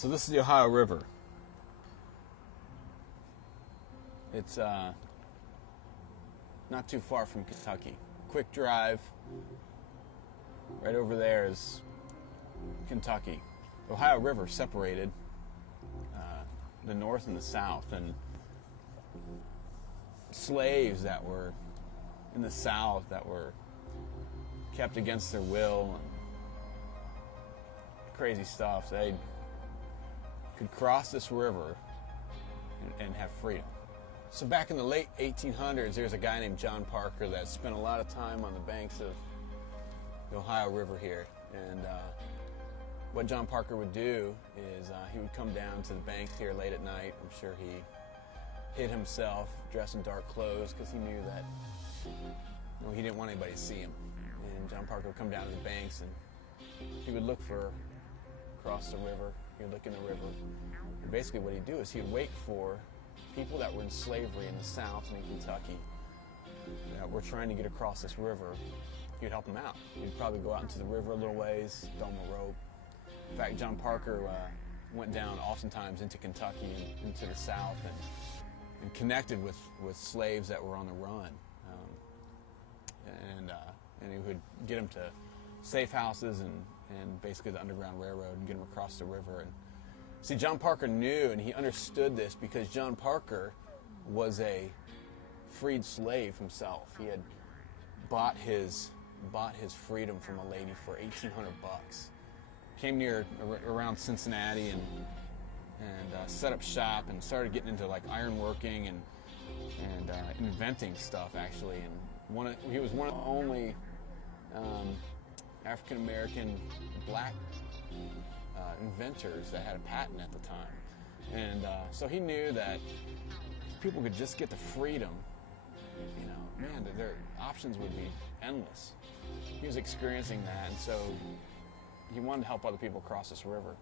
So this is the Ohio River. It's not too far from Kentucky. Quick drive. Right over there is Kentucky. The Ohio River separated the North and the South, and slaves that were in the South that were kept against their will and crazy stuff, they could cross this river and have freedom. So back in the late 1800s, there's a guy named John Parker that spent a lot of time on the banks of the Ohio River here. And what John Parker would do is he would come down to the banks here late at night. I'm sure he hid himself, dressed in dark clothes, because he knew that he didn't want anybody to see him. And John Parker would come down to the banks and he would look for across the river. He would look in the river. And basically what he'd do is he would wait for people that were in slavery in the South and in Kentucky that were trying to get across this river. He would help them out. He'd probably go out into the river a little ways, throw them a rope. In fact, John Parker went down oftentimes into Kentucky and into the South and connected with slaves that were on the run. And he would get them to safe houses and basically the Underground Railroad and get them across the river. And see, John Parker knew and he understood this because John Parker was a freed slave himself. He had bought his freedom from a lady for $1,800. Came near around Cincinnati and set up shop and started getting into like ironworking and inventing stuff actually. And he was one of the only African American black inventors that had a patent at the time. And so he knew that if people could just get the freedom, man, their options would be endless. He was experiencing that, and so he wanted to help other people cross this river.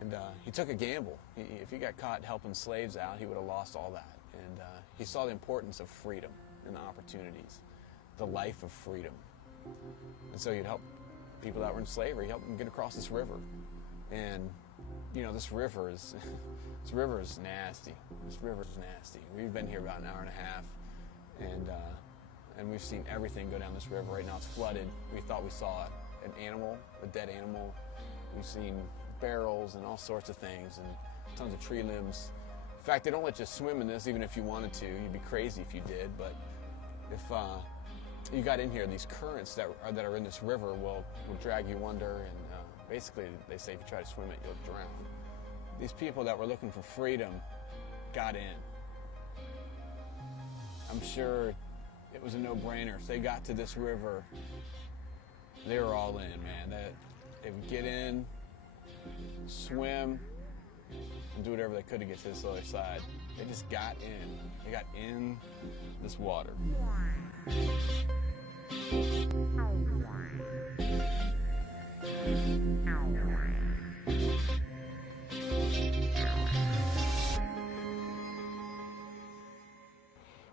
And he took a gamble. If he got caught helping slaves out, he would have lost all that. And he saw the importance of freedom and the opportunities, the life of freedom. And so he'd help people that were in slavery, help them get across this river. And this river is nasty. This river is nasty. We've been here about an hour and a half, and we've seen everything go down this river. Right now it's flooded. We thought we saw an animal, a dead animal. We've seen barrels and all sorts of things and tons of tree limbs. In fact, they don't let you swim in this even if you wanted to. You'd be crazy if you did. But if you got in here, these currents that are in this river will drag you under, and basically they say if you try to swim it, you'll drown. These people that were looking for freedom got in. I'm sure it was a no-brainer. If they got to this river, they were all in, man. They would get in, swim, and do whatever they could to get to this other side. They just got in. They got in this water.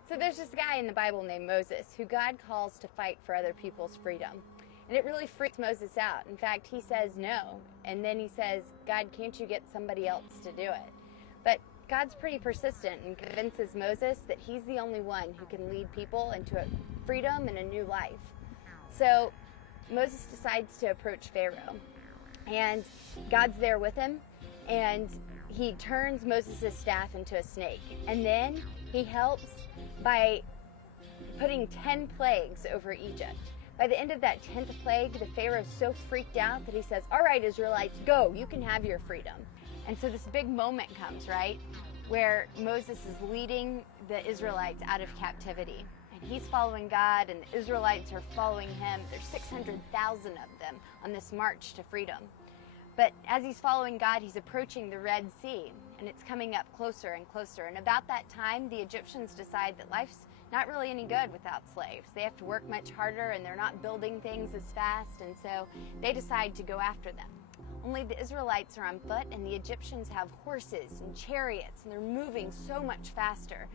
So there's this guy in the Bible named Moses who God calls to fight for other people's freedom. And it really freaks Moses out. In fact, he says no. And then he says, God, can't you get somebody else to do it? But God's pretty persistent and convinces Moses that he's the only one who can lead people into a freedom and a new life. So Moses decides to approach Pharaoh. And God's there with him. And he turns Moses' staff into a snake. And then he helps by putting 10 plagues over Egypt. By the end of that 10th plague, the Pharaoh's so freaked out that he says, all right, Israelites, go, you can have your freedom. And so this big moment comes, right, where Moses is leading the Israelites out of captivity. And he's following God, and the Israelites are following him. There's 600,000 of them on this march to freedom. But as he's following God, he's approaching the Red Sea, and it's coming up closer and closer. And about that time, the Egyptians decide that life's not really any good without slaves. They have to work much harder, and they're not building things as fast, and so they decide to go after them. Only the Israelites are on foot, and the Egyptians have horses and chariots, and they're moving so much faster.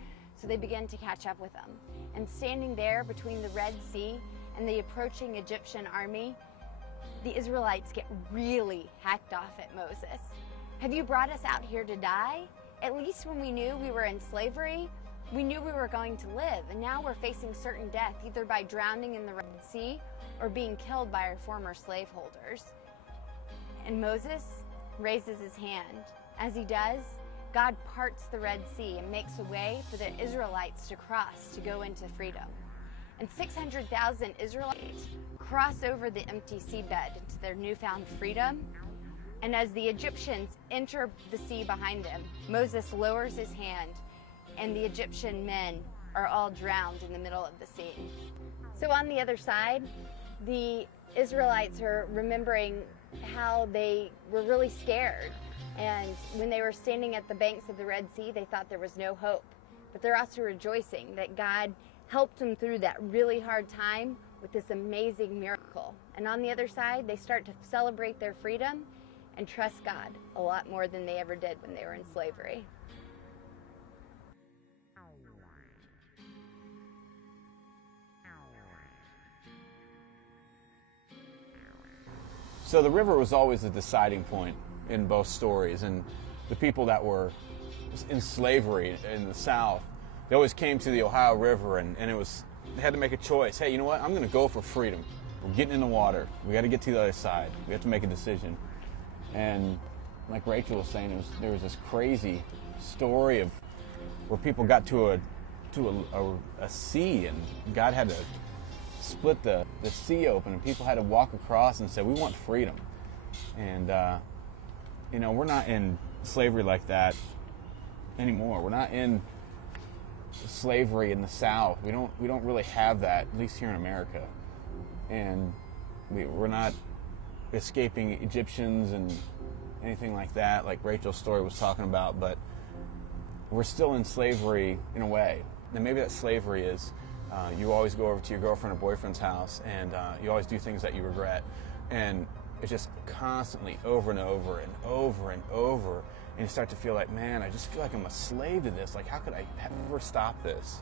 So they begin to catch up with them. And standing there between the Red Sea and the approaching Egyptian army, the Israelites get really hacked off at Moses. Have you brought us out here to die? At least when we knew we were in slavery, we knew we were going to live, and now we're facing certain death, either by drowning in the Red Sea or being killed by our former slaveholders. And Moses raises his hand. As he does, God parts the Red Sea and makes a way for the Israelites to cross to go into freedom. And 600,000 Israelites cross over the empty seabed into their newfound freedom. And as the Egyptians enter the sea behind them, Moses lowers his hand, and the Egyptian men are all drowned in the middle of the sea. So on the other side, the Israelites are remembering how they were really scared. And when they were standing at the banks of the Red Sea, they thought there was no hope. But they're also rejoicing that God helped them through that really hard time with this amazing miracle. And on the other side, they start to celebrate their freedom and trust God a lot more than they ever did when they were in slavery. So the river was always the deciding point in both stories, and the people that were in slavery in the South, they always came to the Ohio River, and they had to make a choice. Hey, you know what? I'm going to go for freedom. We're getting in the water. We got to get to the other side. We have to make a decision. And like Rachel was saying, there was this crazy story of where people got to a sea, and God had to split the sea open, and people had to walk across and say, we want freedom. And we're not in slavery like that anymore. We're not in slavery in the South. We don't really have that, at least here in America. And we're not escaping Egyptians and anything like that, like Rachel's story was talking about, but we're still in slavery in a way. And maybe that slavery is you always go over to your girlfriend or boyfriend's house, and you always do things that you regret. And it's just constantly over and over and over and over. And you start to feel like, man, I just feel like I'm a slave to this. Like, how could I ever stop this?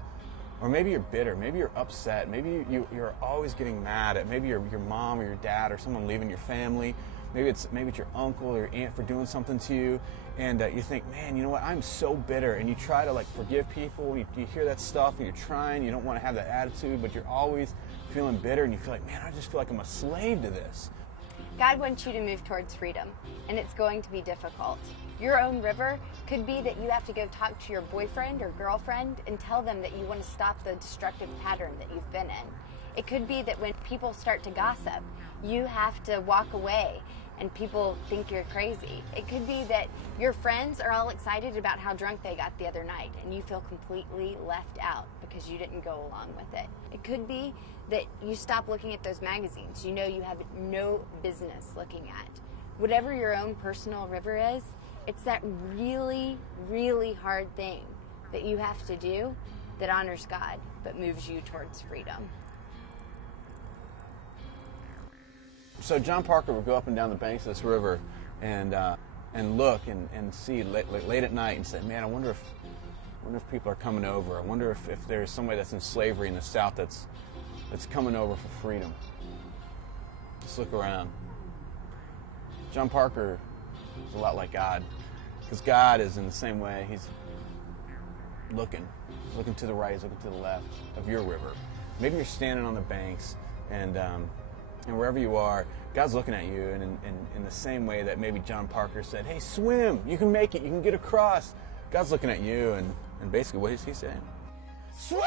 Or maybe you're bitter. Maybe you're upset. Maybe you're always getting mad at maybe your mom or your dad or someone leaving your family. Maybe it's your uncle or your aunt for doing something to you. And you think, man, you know what? I'm so bitter. And you try to forgive people. You hear that stuff and you're trying. You don't want to have that attitude, but you're always feeling bitter. And you feel like, man, I just feel like I'm a slave to this. God wants you to move towards freedom, and it's going to be difficult. Your own river could be that you have to go talk to your boyfriend or girlfriend and tell them that you want to stop the destructive pattern that you've been in. It could be that when people start to gossip, you have to walk away and people think you're crazy. It could be that your friends are all excited about how drunk they got the other night and you feel completely left out because you didn't go along with it. It could be that you stop looking at those magazines you know you have no business looking at. Whatever your own personal river is, it's that really, really hard thing that you have to do that honors God but moves you towards freedom. So John Parker would go up and down the banks of this river and look and see late at night and say, man, I wonder if people are coming over. I wonder if there's somebody that's in slavery in the South that's coming over for freedom. Just look around. John Parker is a lot like God, because God is in the same way. He's looking to the right, he's looking to the left of your river. Maybe you're standing on the banks and wherever you are, God's looking at you, and in the same way that maybe John Parker said, hey, swim, you can make it, you can get across. God's looking at you, and basically what is he saying? Swim!